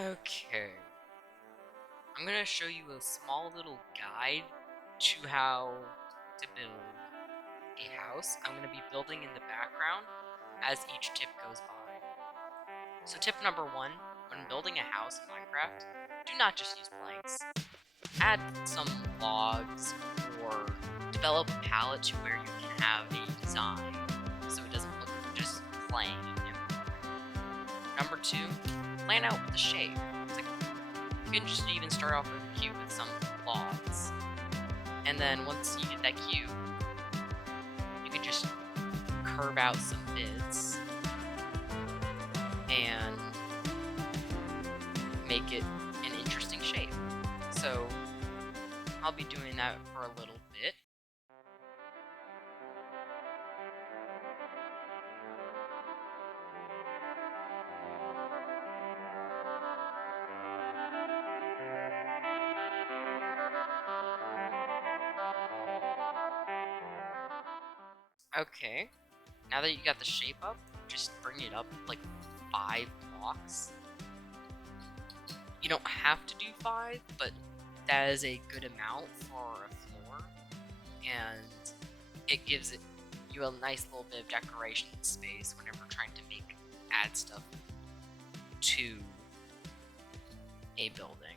Okay, I'm gonna show you a small little guide to how to build a house. I'm gonna be building in the background as each tip goes by. So tip number one, when building a house in Minecraft, do not just use planks. Add some logs or develop a palette to where you can have a design so it doesn't look just plain and empty. Number two, plan out the shape. You can just even start off with a cube with some logs. And then once you get that cube, you can just curve out some bits and make it an interesting shape. So I'll be doing that for a little bit. Okay, now that you got the shape up, just bring it up like 5 blocks. You don't have to do 5, but that is a good amount for a floor, and it gives you a nice little bit of decoration space whenever trying to add stuff to a building.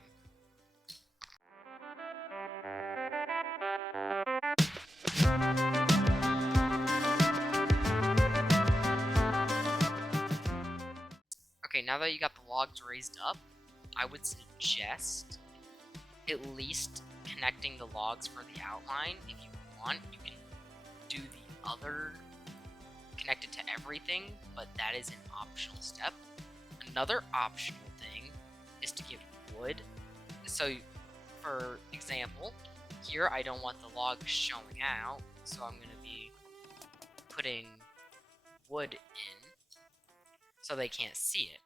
Okay, now that you got the logs raised up, I would suggest at least connecting the logs for the outline. If you want, you can do the other connected to everything, but that is an optional step. Another optional thing is to give wood. So, for example, here I don't want the logs showing out, so I'm going to be putting wood in so they can't see it.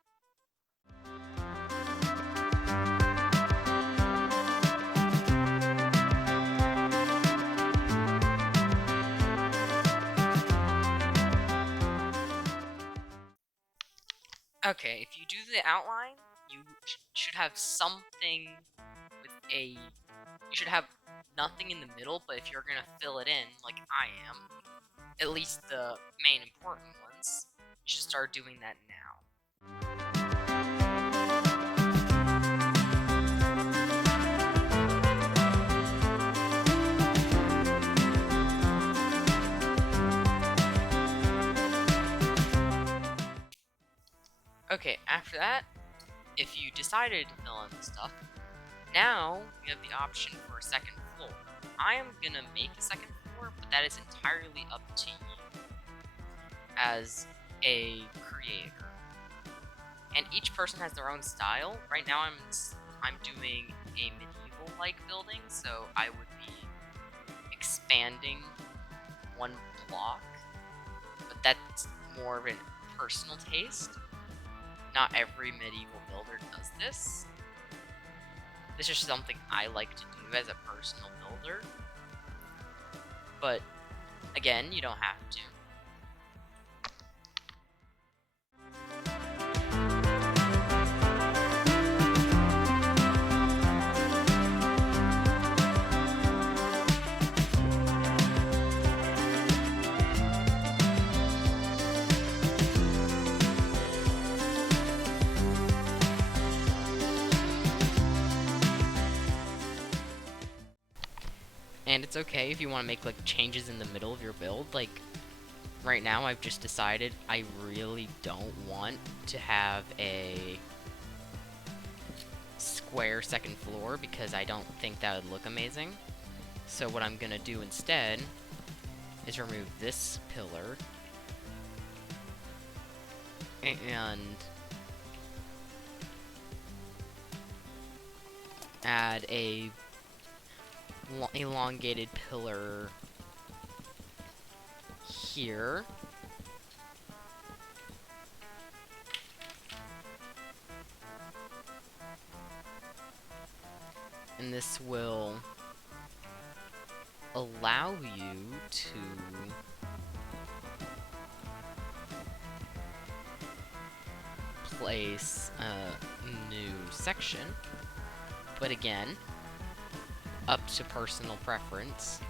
Okay, if you do the outline, you should have something with you should have nothing in the middle, but if you're gonna fill it in, like I am, at least the main important ones, you should start doing that now. Okay, after that, if you decided to fill in the stuff, now you have the option for a second floor. I am gonna make a second floor, but that is entirely up to you as a creator. And each person has their own style. Right now I'm doing a medieval-like building, so I would be expanding one block, but that's more of a personal taste. Not every medieval builder does this. This is something I like to do as a personal builder. But again, you don't have to. And it's okay if you want to make like changes in the middle of your build. Like right now I've just decided I really don't want to have a square second floor because I don't think that would look amazing. So what I'm gonna do instead is remove this pillar and add a elongated pillar here. And this will allow you to place a new section, but again, up to personal preference.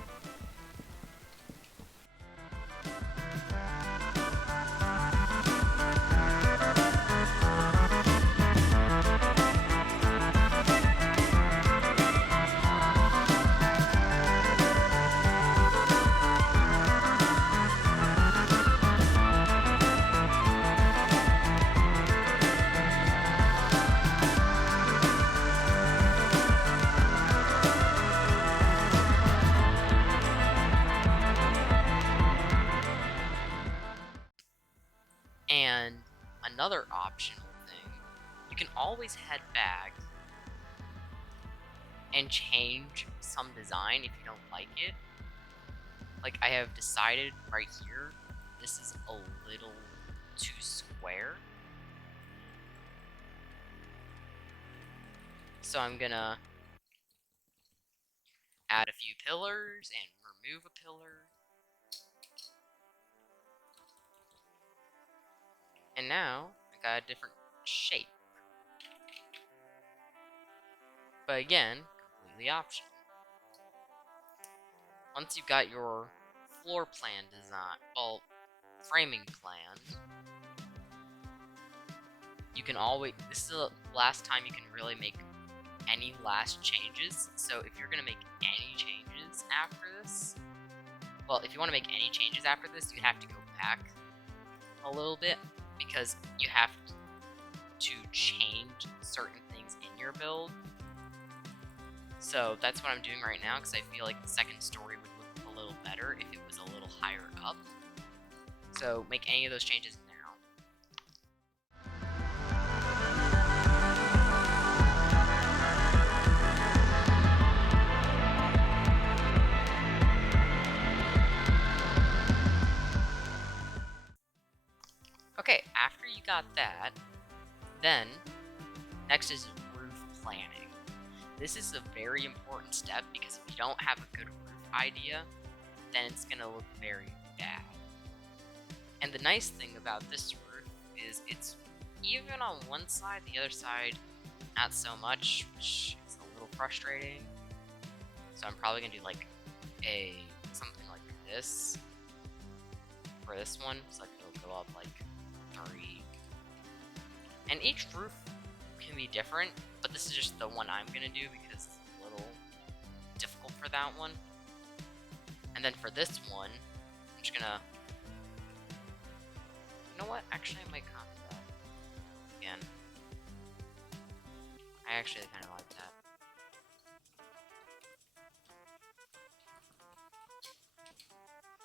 And another optional thing, you can always head back and change some design if you don't like it. Like, I have decided right here, this is a little too square. So I'm gonna add a few pillars and remove a pillar. And now, I got a different shape. But again, completely optional. Once you've got your floor plan design, well, framing plan, you can always, this is the last time you can really make any last changes. So if you're gonna make any changes after this, well, if you want to make any changes after this, you have to go back a little bit, because you have to change certain things in your build. So that's what I'm doing right now, because I feel like the second story would look a little better if it was a little higher up. So make any of those changes now. Okay, after you got that, then next is roof planning. This is a very important step, because if you don't have a good roof idea, then it's gonna look very bad. And the nice thing about this roof is it's even on one side, the other side not so much, which is a little frustrating. So I'm probably gonna do like something like this for this one, so like it'll go up like 3. And each roof can be different, but this is just the one I'm gonna do because it's a little difficult for that one. And then for this one, I'm just gonna, you know what, actually I might copy that again. I actually kind of like that.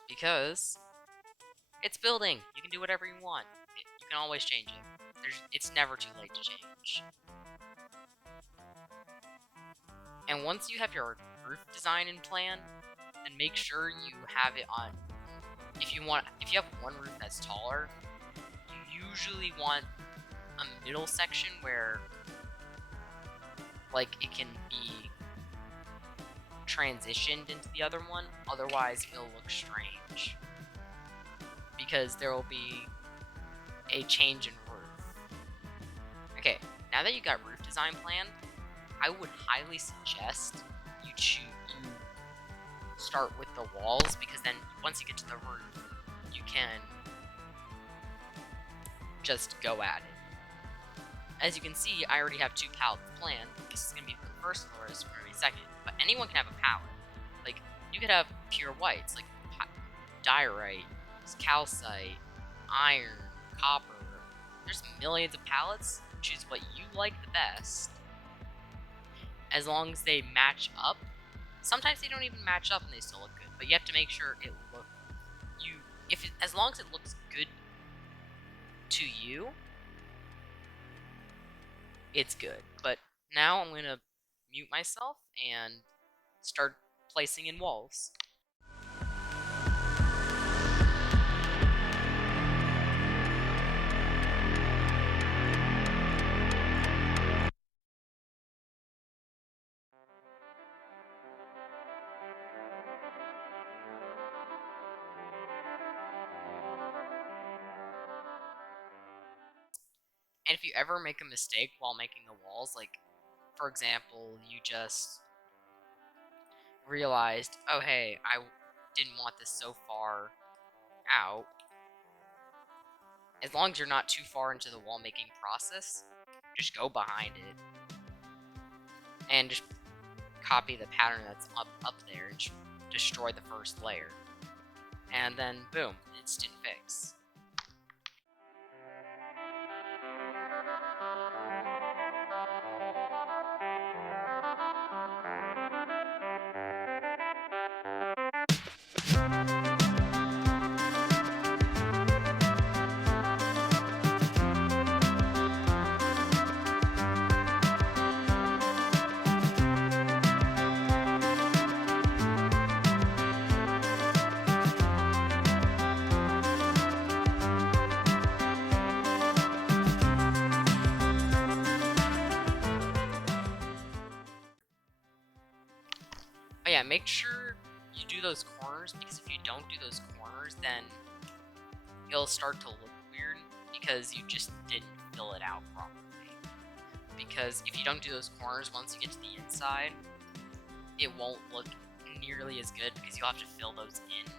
Because it's building, you can do whatever you want. You can always change it. It's never too late to change. And once you have your roof design in plan, then make sure you have it on. If you have one roof that's taller, you usually want a middle section where, like, it can be transitioned into the other one. Otherwise, it'll look strange, because there will be a change in roof. Okay, now that you got roof design planned, I would highly suggest you start with the walls, because then once you get to the roof, you can just go at it. As you can see, I already have 2 palettes planned. This is going to be for the first floor, this is going to be second, but anyone can have a palette. Like, you could have pure whites, like diorite, calcite, iron, copper. There's millions of palettes. Choose what you like the best, as long as they match up. Sometimes they don't even match up and they still look good, but you have to make sure it as long as it looks good to you, it's good. But now I'm gonna mute myself and start placing in walls. And if you ever make a mistake while making the walls, like, for example, you just realized, oh hey, I didn't want this so far out. As long as you're not too far into the wall making process, just go behind it and just copy the pattern that's up there and destroy the first layer. And then boom, instant fix. Oh yeah, make sure you do those corners, because if you don't do those corners, then it'll start to look weird because you just didn't fill it out properly. Because if you don't do those corners, once you get to the inside, it won't look nearly as good because you'll have to fill those in.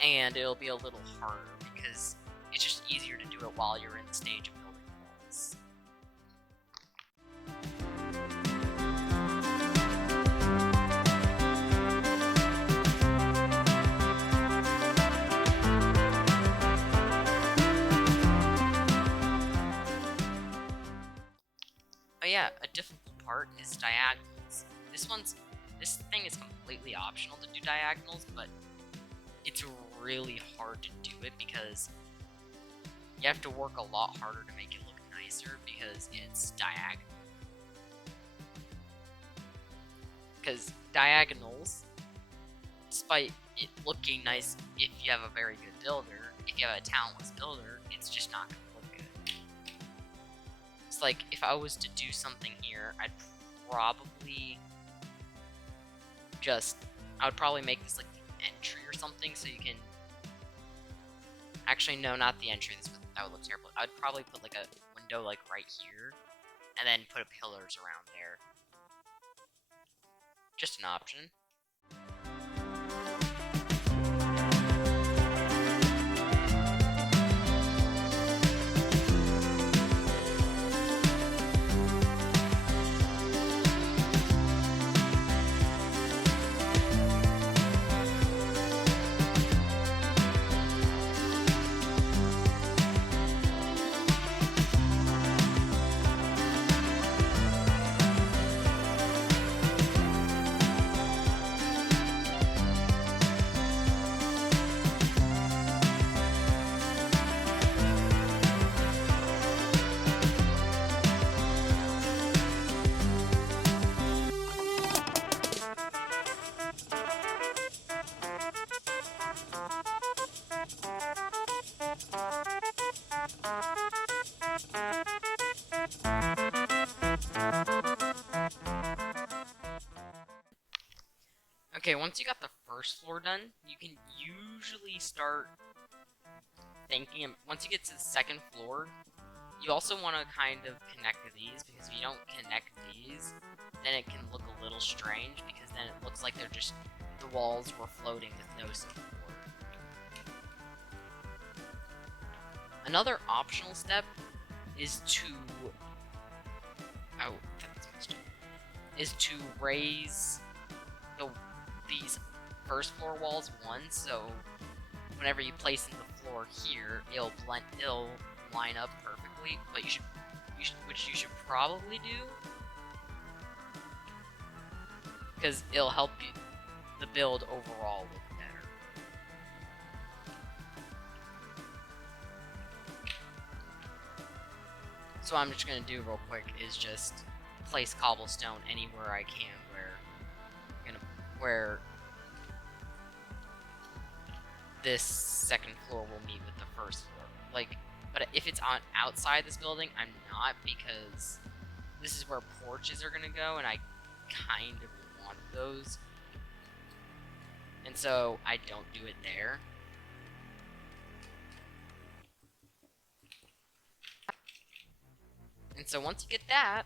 And it'll be a little harder because it's just easier to do it while you're in the stage of building walls. Oh yeah, a difficult part is diagonals. This thing is completely optional to do diagonals, but it's really hard to do it because you have to work a lot harder to make it look nicer because it's diagonal. Because diagonals, despite it looking nice if you have a very good builder, if you have a talentless builder, it's just not going to look good. It's like, if I was to do something here, I would probably make this like the entry or something, so you can, actually no, not the entry, that would look terrible. I'd probably put like a window like right here, and then put pillars around there. Just an option. Okay, once you got the first floor done, you can usually start thinking, once you get to the second floor, you also want to kind of connect these, because if you don't connect these, then it can look a little strange, because then it looks like they're just, the walls were floating with no support. Another optional step is to, raise these first floor walls once, so whenever you place in the floor here, it'll line up perfectly. But which you should probably do, because it'll help the build overall look better. So what I'm just gonna do real quick is just place cobblestone anywhere I can where this second floor will meet with the first floor. Like, but if it's on outside this building, I'm not, because this is where porches are gonna go, and I kind of want those, and so I don't do it there. And so once you get that,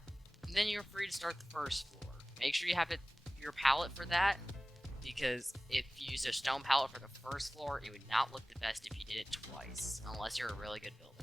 then you're free to start the first floor. Make sure you have your palette for that, because if you use a stone palette for the first floor, it would not look the best if you did it twice, unless you're a really good builder.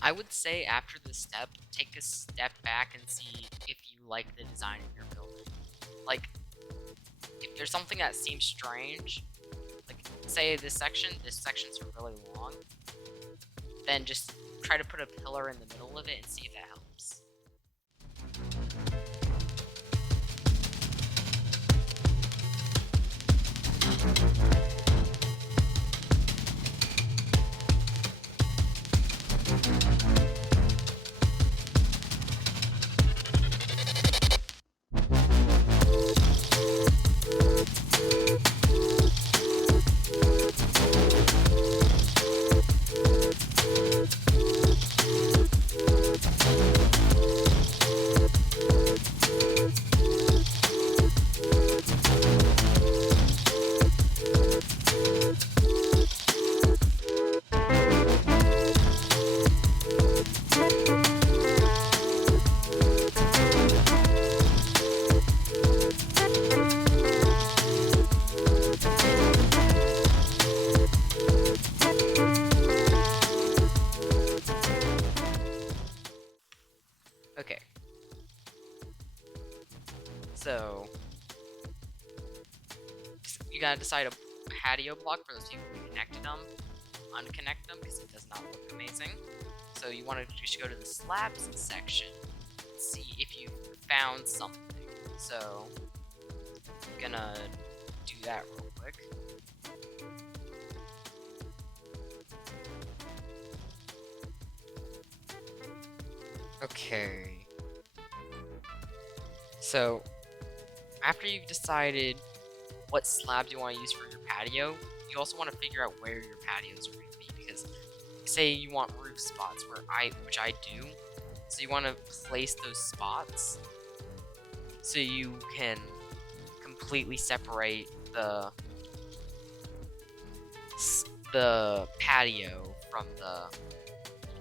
I would say after this step, take a step back and see if you like the design of your building. Like, if there's something that seems strange, like say this section's really long, then just try to put a pillar in the middle of it and see if that helps. Okay. So, you gotta decide a patio block for those people who connected them, unconnect them, because it does not look amazing. So you want to just go to the slabs section, and see if you found something. So, I'm gonna do that real quick. Okay. So, after you've decided what slabs you want to use for your patio, you also want to figure out where your patios are going to be, because say you want roof spots, which I do, so you want to place those spots so you can completely separate the patio from the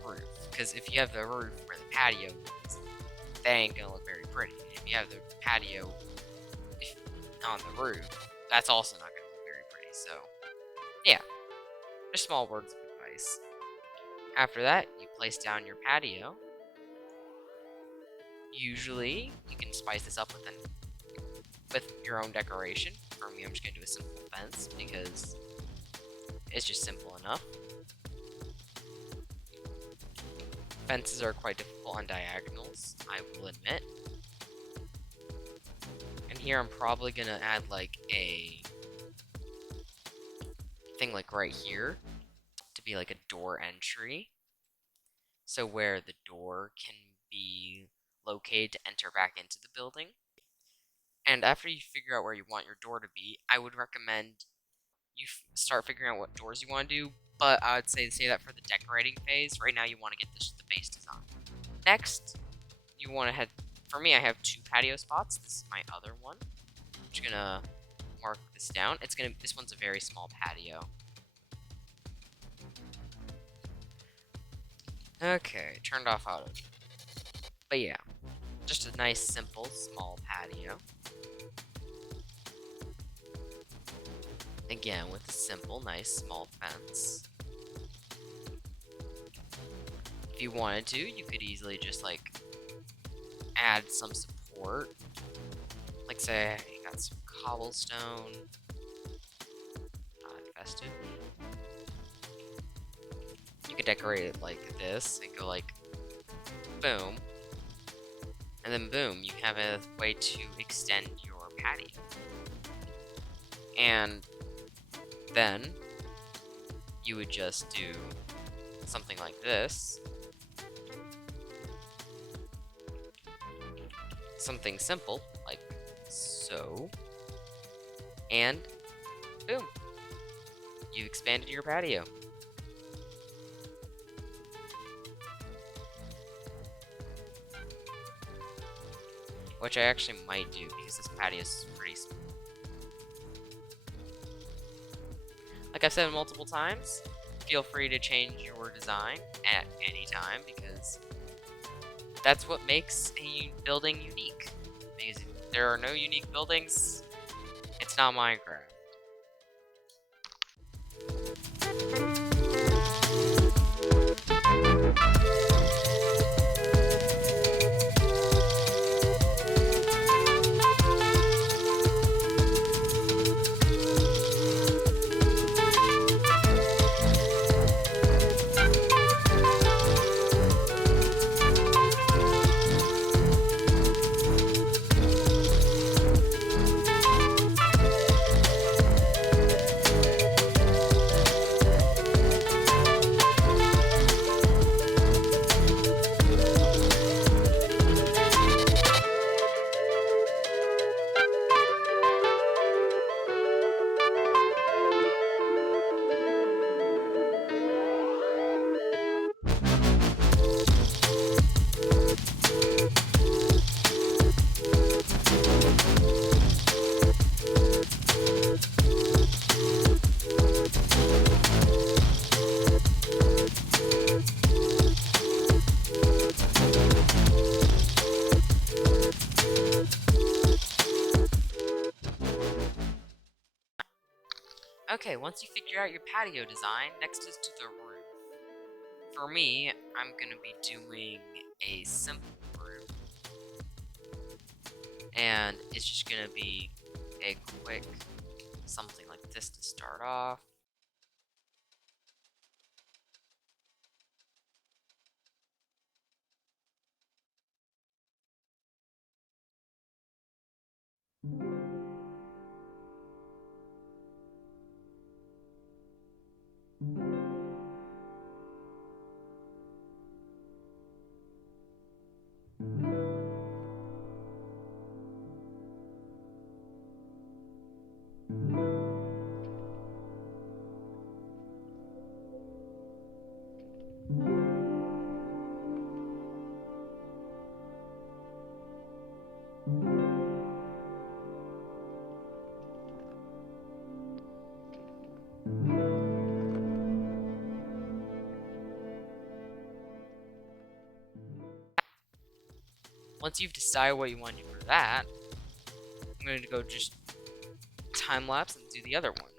roof. Because if you have the roof where the patio is, that ain't gonna look very pretty. If you have the patio on the roof, that's also not gonna look very pretty. So, yeah, just small words of advice. After that, you place down your patio. Usually, you can spice this up with your own decoration. For me, I'm just gonna do a simple fence because it's just simple enough. Fences are quite difficult on diagonals, I will admit. And here I'm probably gonna add like a thing like right here to be like a door entry. So where the door can be located to enter back into the building. And after you figure out where you want your door to be, I would recommend you start figuring out what doors you want to do, but I would say that for the decorating phase. Right now you want to get the base design. Next, you want to head for me, I have 2 patio spots. This is my other one. I'm just gonna mark this down. This one's a very small patio. Okay, turned off auto. But yeah, just a nice, simple, small patio. Again, with a simple, nice, small fence. If you wanted to, you could easily just, like, add some support. Like, say, you got some cobblestone. Not infested. You could decorate it like this and go, like, boom. And then, boom, you have a way to extend your patio. And then you would just do something like this. Something simple, like so. And boom, you've expanded your patio. Which I actually might do because this patio is pretty small. Like I've said multiple times, feel free to change your design at any time because that's what makes a building unique. Because if there are no unique buildings, it's not Minecraft. Okay, once you figure out your patio design, next is to the roof. For me, I'm gonna be doing a simple roof. And it's just gonna be a quick something like this to start off. Once you've decided what you want to do for that, I'm going to go just time lapse and do the other one.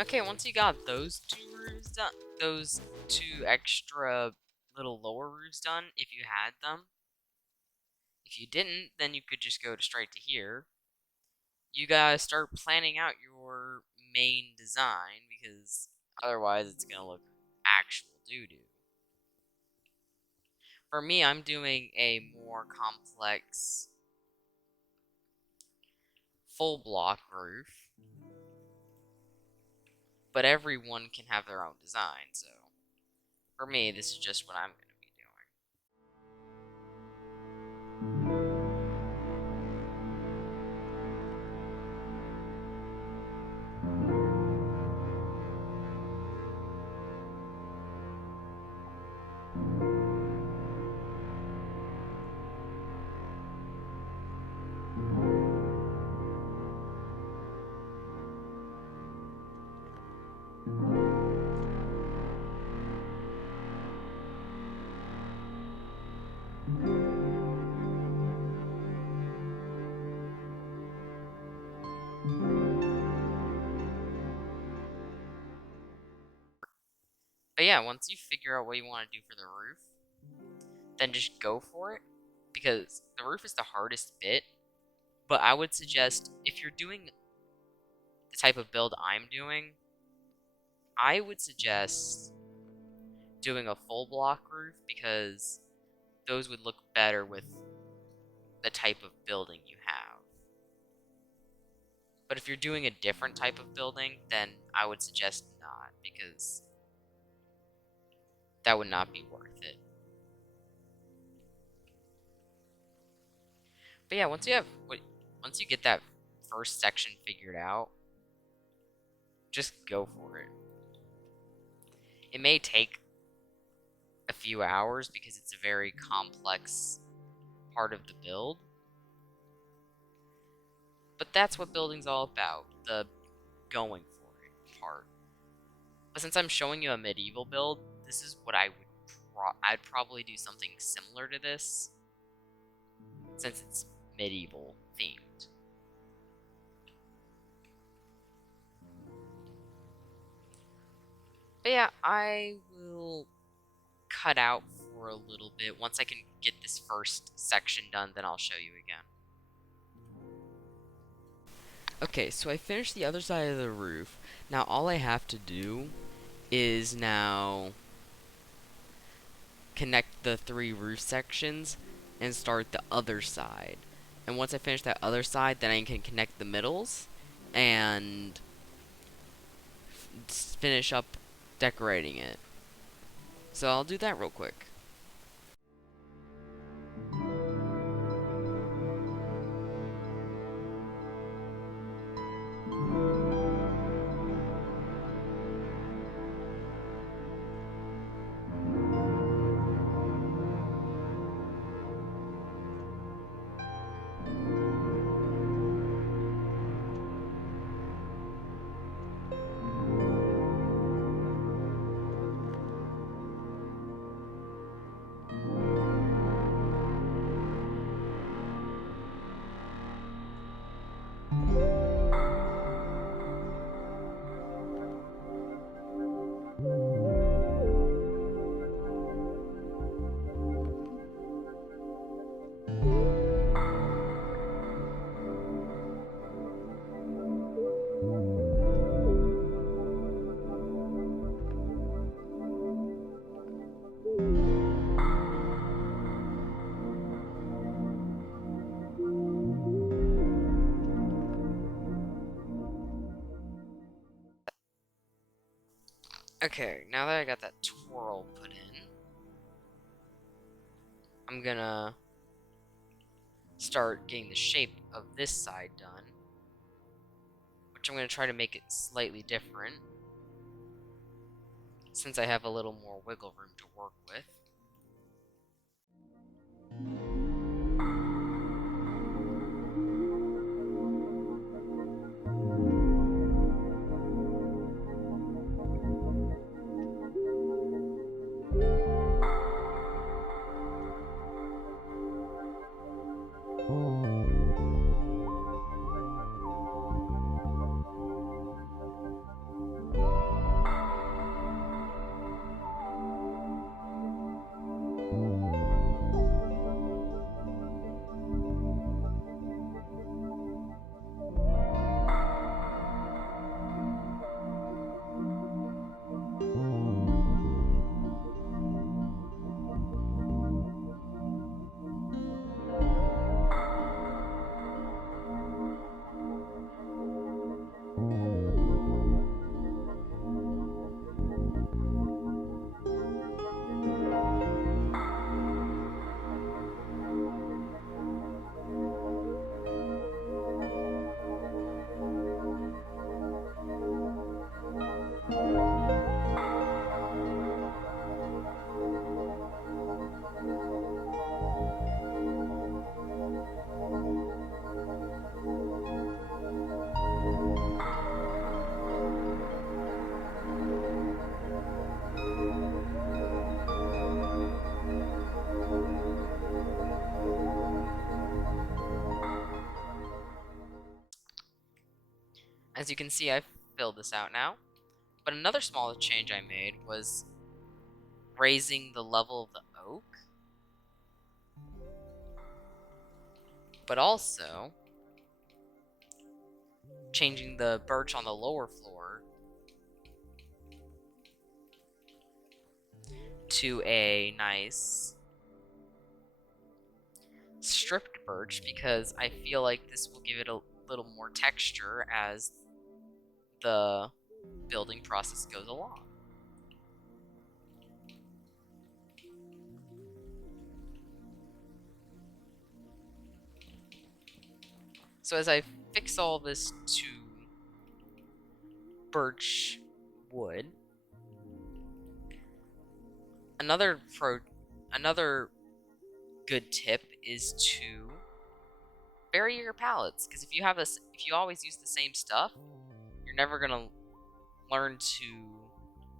Okay, once you got those 2 roofs done, those 2 extra little lower roofs done, if you had them, If you didn't, then you could just go straight to here. You gotta start planning out your main design, because otherwise it's gonna look actual doo-doo. For me, I'm doing a more complex full block roof, but everyone can have their own design, so for me, this is just what I'm gonna be doing. But yeah, once you figure out what you want to do for the roof, then just go for it, because the roof is the hardest bit. But I would suggest, if you're doing the type of build I'm doing, I would suggest doing a full block roof, because those would look better with the type of building you have. But if you're doing a different type of building, then I would suggest not, because that would not be worth it. But yeah, once you get that first section figured out, just go for it. It may take a few hours because it's a very complex part of the build, but that's what building's all about, the going for it part. But since I'm showing you a medieval build, this is what I'd probably do something similar to this, since it's medieval themed. But yeah, I will cut out for a little bit. Once I can get this first section done, then I'll show you again. Okay, so I finished the other side of the roof. Now all I have to do is now connect the 3 roof sections and start the other side. And once I finish that other side, then I can connect the middles and finish up decorating it. So I'll do that real quick. Okay, now that I got that twirl put in, I'm gonna start getting the shape of this side done, which I'm gonna try to make it slightly different, since I have a little more wiggle room to work with. As you can see, I've filled this out now. But another small change I made was raising the level of the oak. But also changing the birch on the lower floor to a nice stripped birch, because I feel like this will give it a little more texture as the building process goes along. So as I fix all this to birch wood, another good tip is to vary your palettes, because if you always use the same stuff, you're never gonna learn to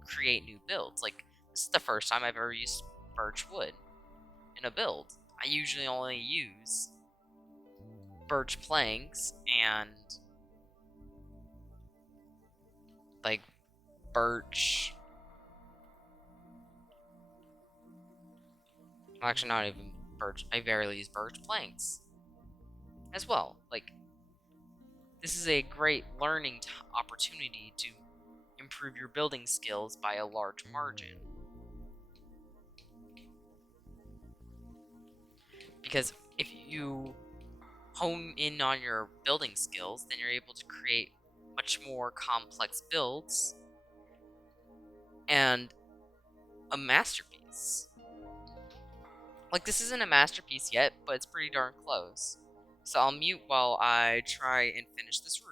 create new builds. Like, this is the first time I've ever used birch wood in a build. I usually only use birch planks and like birch. Actually, not even birch. I barely use birch planks as well. Like, this is a great learning opportunity to improve your building skills by a large margin. Because if you hone in on your building skills, then you're able to create much more complex builds and a masterpiece. Like, this isn't a masterpiece yet, but it's pretty darn close. So I'll mute while I try and finish this roof.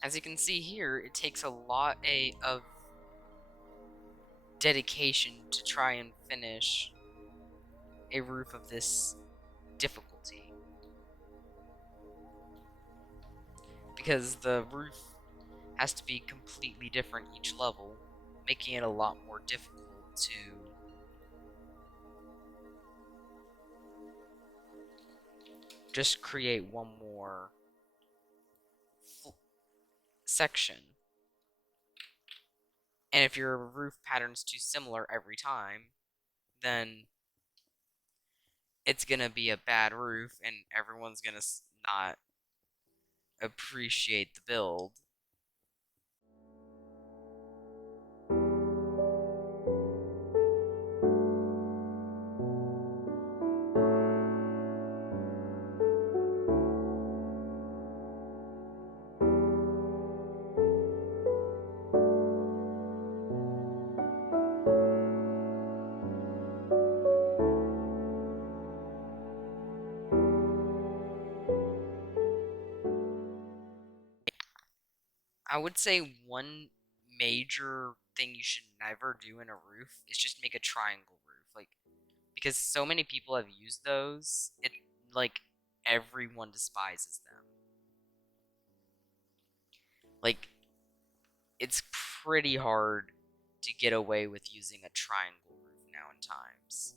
As you can see here, it takes a lot of dedication to try and finish a roof of this difficulty. Because the roof has to be completely different each level, making it a lot more difficult to just create one more section. And if your roof pattern's too similar every time, then it's gonna be a bad roof and everyone's gonna not appreciate the build. I would say one major thing you should never do in a roof is just make a triangle roof. Like, because so many people have used those, like everyone despises them. Like, it's pretty hard to get away with using a triangle roof now in times.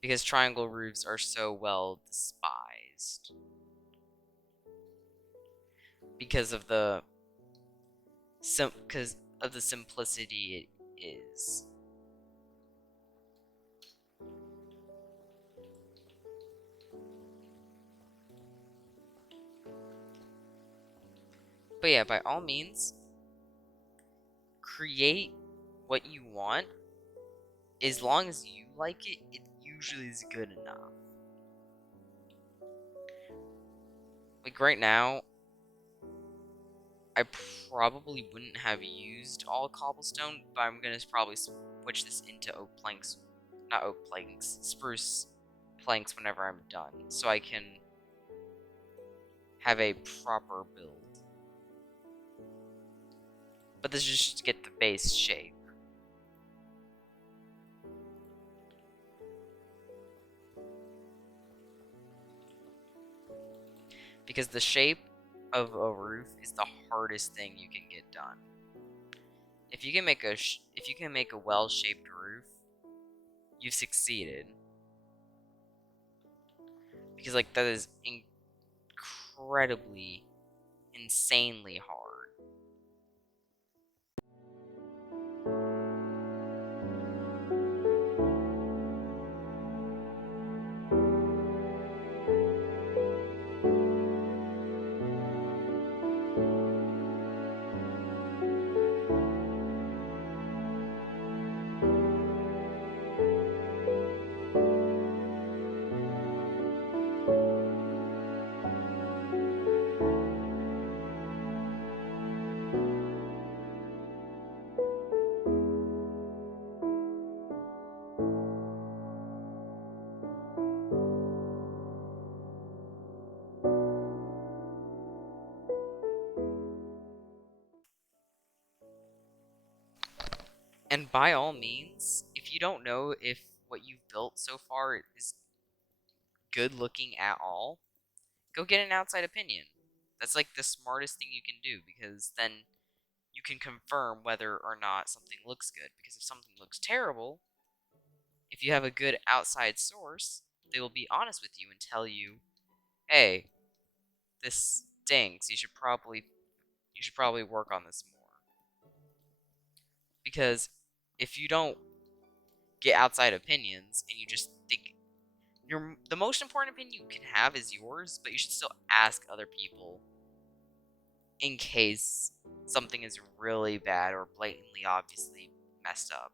Because triangle roofs are so well despised. Because of the of the simplicity it is. But yeah, by all means, create what you want. As long as you like it, it usually is good enough. Like right now, I probably wouldn't have used all cobblestone, but I'm gonna probably switch this into oak planks. Not oak planks, spruce planks whenever I'm done, so I can have a proper build. But this is just to get the base shape. Because the shape of a roof is the hardest thing you can get done. If you can make a well-shaped roof, you've succeeded. Because like that is incredibly, insanely hard. And by all means, if you don't know if what you've built so far is good looking at all, go get an outside opinion. That's like the smartest thing you can do, because then you can confirm whether or not something looks good. Because if something looks terrible, if you have a good outside source, they will be honest with you and tell you, "Hey, this stinks. You should probably work on this more." Because if you don't get outside opinions and you just think the most important opinion you can have is yours, but you should still ask other people in case something is really bad or blatantly obviously messed up.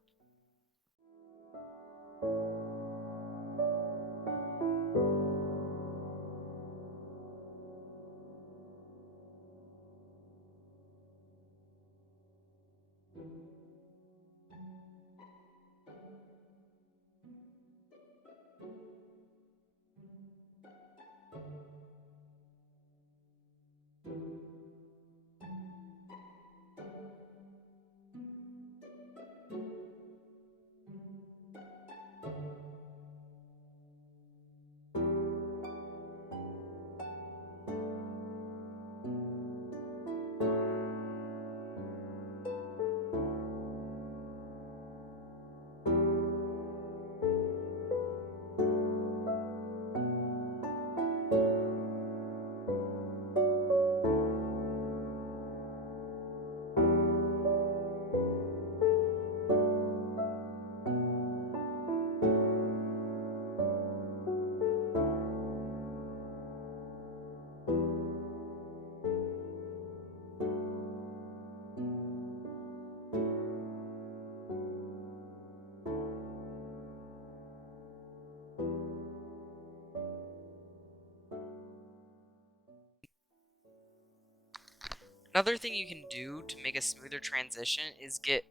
Another thing you can do to make a smoother transition is get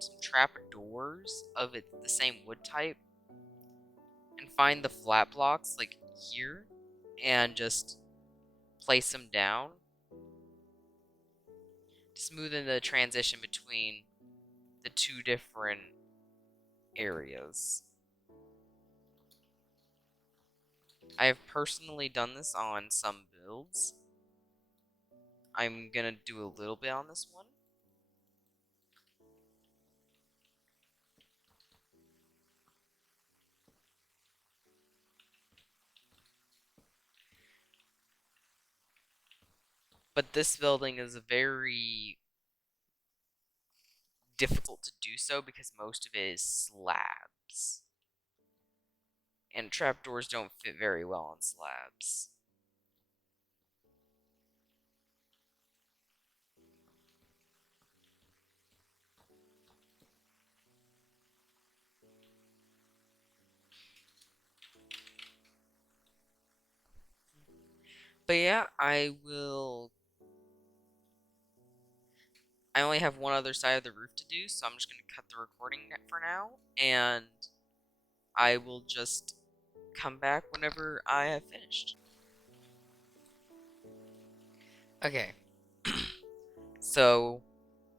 some trap doors of the same wood type, and find the flat blocks like here, and just place them down to smoothen the transition between the two different areas. I have personally done this on some builds. I'm gonna do a little bit on this one. But this building is very difficult to do so because most of it is slabs. And trapdoors don't fit very well on slabs. But yeah, I only have one other side of the roof to do, so I'm just going to cut the recording for now, and I will just come back whenever I have finished. Okay. So,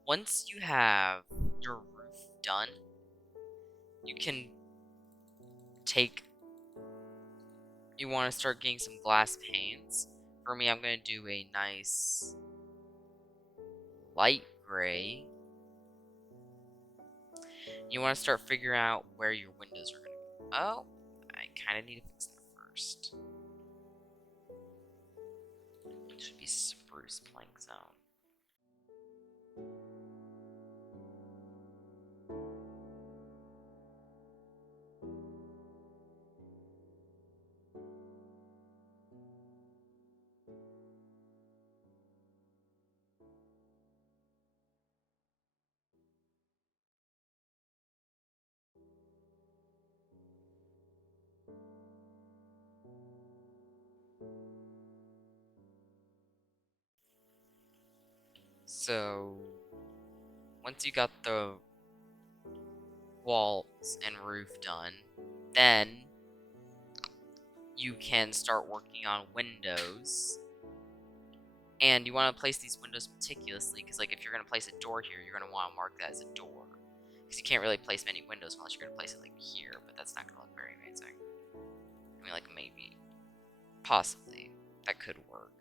once you have your roof done, you can you want to start getting some glass panes. For me, I'm going to do a nice light gray. You want to start figuring out where your windows are going to go. Oh, I kind of need to fix that first. It should be spruce plank zone. So, once you got the walls and roof done, then you can start working on windows. And you want to place these windows meticulously, because like if you're going to place a door here, you're going to want to mark that as a door. Because you can't really place many windows unless you're going to place it like here, but that's not going to look very amazing. I mean, like maybe. Possibly. That could work.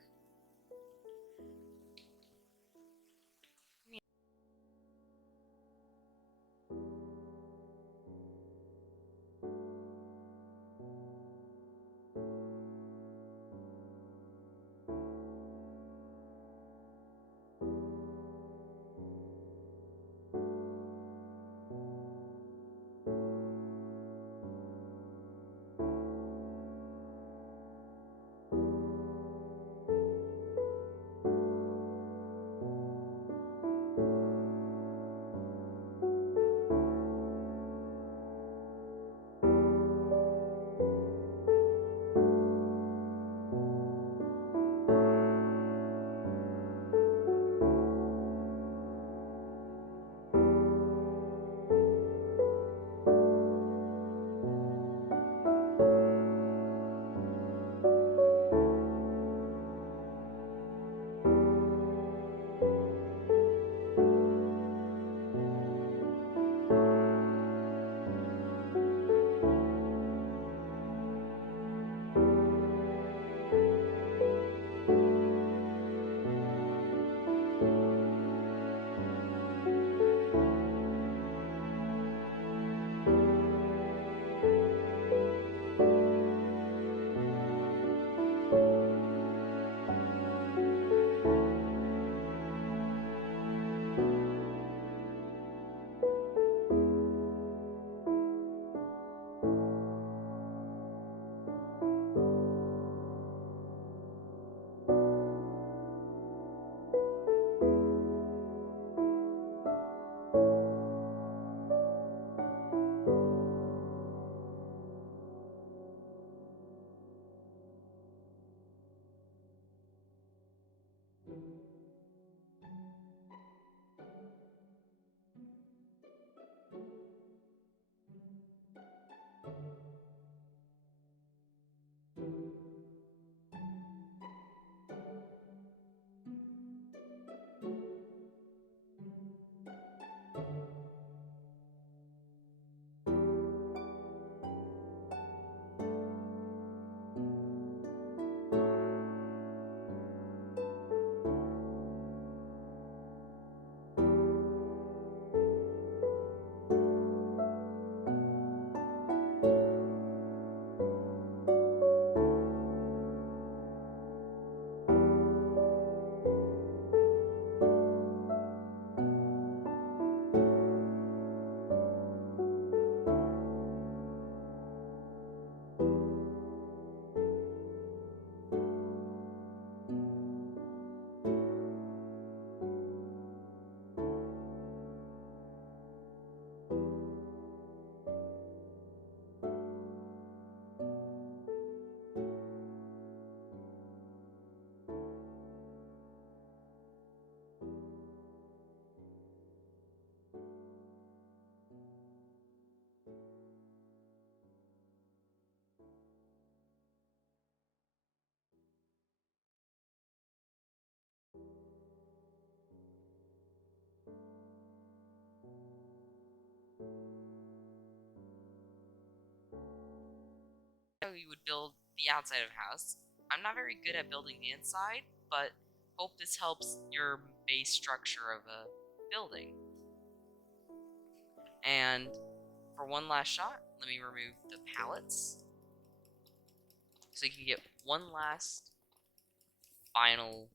we would build the outside of a house. I'm not very good at building the inside, but hope this helps your base structure of a building. And for one last shot, let me remove the pallets. So you can get one last final